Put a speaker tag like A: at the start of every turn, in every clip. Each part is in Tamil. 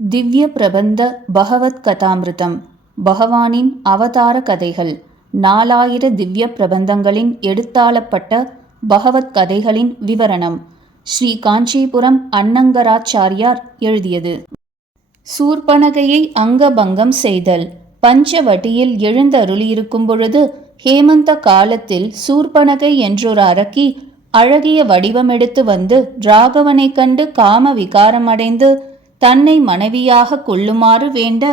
A: திவ்ய பிரபந்த பகவத் கதாமிருதம் பகவானின் அவதார கதைகள் நாலாயிர திவ்ய பிரபந்தங்களின் எடுத்தாளப்பட்ட பகவத் கதைகளின் விவரணம் ஸ்ரீ காஞ்சிபுரம் அன்னங்கராச்சாரியார் எழுதியது. சூர்பனகையை அங்கபங்கம் செய்தல் பஞ்சவட்டியில் எழுந்தருளியிருக்கும் பொழுது ஹேமந்த காலத்தில் சூர்பனகை என்றொரு அரக்கி அழகிய வடிவமெடுத்து வந்து ராகவனைக் கண்டு காம விகாரமடைந்து தன்னை மனைவியாக கொள்ளுமாறு வேண்ட?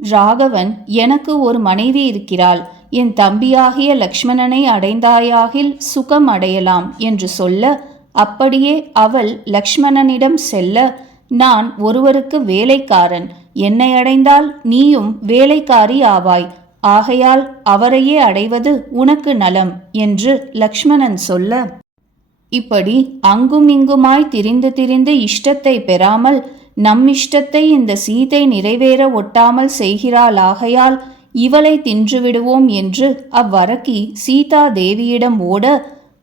A: ராகவன் எனக்கு ஒரு மனைவி இருக்கிறாள். என் தம்பியாகிய லக்ஷ்மணனை அடைந்தாயாகில் சுகம் அடையலாம் என்று சொல்ல அப்படியே அவள் லக்ஷ்மணனிடம் செல்ல நான் ஒருவருக்கு வேலைக்காரன். என்னை அடைந்தால் நீயும் வேலைக்காரி ஆவாய். ஆகையால் அவரையே அடைவது உனக்கு நலம் என்று லக்ஷ்மணன் சொல்ல. இப்படி அங்கும் இங்குமாய் திரிந்து திரிந்து இஷ்டத்தை பெறாமல் நம் இஷ்டத்தை இந்த சீதை நிறைவேற ஒட்டாமல் செய்கிறாளாகையால் இவளை தின்றுவிடுவோம் என்று அவ்வரக்கி சீதா தேவியிடம் ஓட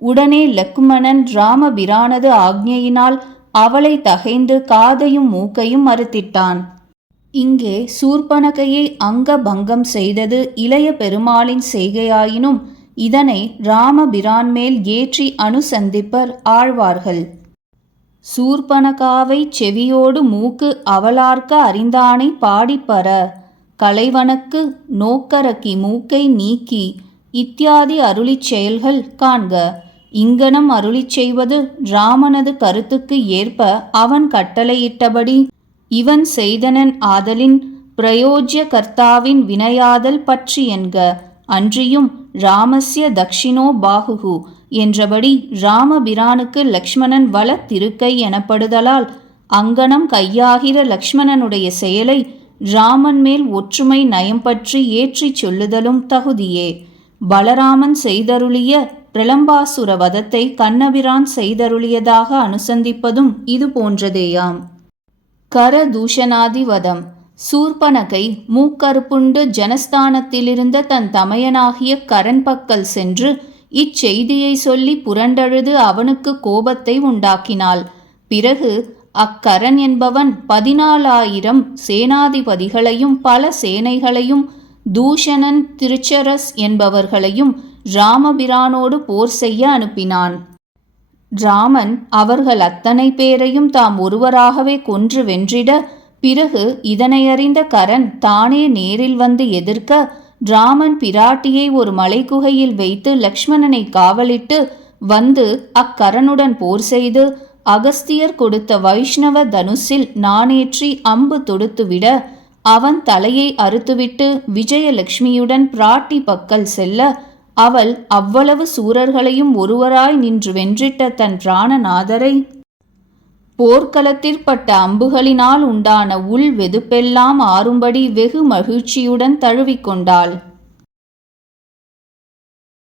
A: உடனே லக்குமணன் ராமபிரானது ஆக்ஞையினால் அவளை தகைந்து காதையும் மூக்கையும் மறுத்திட்டான். இங்கே சூர்பனகையை அங்க பங்கம் செய்தது இளைய பெருமாளின் செய்கையாயினும் இதனை ராமபிரான் மேல் ஏற்றி அனுசந்திப்பர் ஆழ்வார்கள். சூர்பனகாவை செவியோடு மூக்கு அவளார்க்க அறிந்தானை பாடிப்பற கலைவனக்கு நோக்கரக்கி மூக்கை நீக்கி இத்தியாதி அருளிச் செயல்கள் காண்க. இங்கனம் அருளிச் செய்வது ராமனது கருத்துக்கு ஏற்ப அவன் கட்டளையிட்டபடி இவன் செய்தனன் ஆதலின் பிரயோஜ்ய கர்த்தாவின் வினையாதல் பற்றி என்க. அன்றியும் ராமஸ்ய தக்ஷிணோ பாகுகு. என்றபடி ராமபிரானுக்கு லக்ஷ்மணன் வளத்திருக்கை எனப்படுதலால் அங்கனம் கையாகிற லக்ஷ்மணனுடைய செயலை ராமன் மேல் ஒற்றுமை நயம் பற்றி ஏற்றிச் சொல்லுதலும் தகுதியே. பலராமன் செய்தருளிய பிரலம்பாசுர வதத்தை கண்ணபிரான் செய்தருளியதாக அனுசந்திப்பதும் இது போன்றதேயாம். கரதூஷணாதி வதம் சூர்பனகை மூக்கருப்புண்டு ஜனஸ்தானத்திலிருந்த தன் தமையனாகிய கரண் பக்கல் சென்று இச்செய்தியை சொல்லி புரண்டழுது அவனுக்கு கோபத்தை உண்டாக்கினாள். பிறகு அக்கரன் என்பவன் பதினாலாயிரம் சேனாதிபதிகளையும் பல சேனைகளையும் தூஷணன் திருச்சரஸ் என்பவர்களையும் ராமபிரானோடு போர் செய்ய அனுப்பினான். ராமன் அவர்கள் அத்தனை பேரையும் தாம் ஒருவராகவே கொன்று வென்றிட பிறகு இதனை அறிந்த கரன் தானே நேரில் வந்து எதிர்க்க ராமன் பிராட்டியை ஒரு மலைக்குகையில் வைத்து லக்ஷ்மணனை காவலிட்டு வந்து அக்கரனுடன் போர் செய்து அகஸ்தியர் கொடுத்த வைஷ்ணவ தனுசில் நானேற்றி அம்பு தொடுத்துவிட அவன் தலையை அறுத்துவிட்டு விஜயலட்சுமியுடன் பிராட்டி பக்கல் செல்ல அவள் அவ்வளவு சூரர்களையும் ஒருவராய் நின்று வென்றிட்ட தன் பிராணநாதரை போர்க்களத்திற்பட்ட அம்புகளினால் உண்டான உள் வெதுப்பெல்லாம் ஆறும்படி வெகு மகிழ்ச்சியுடன் தழுவிக்கொண்டாள்.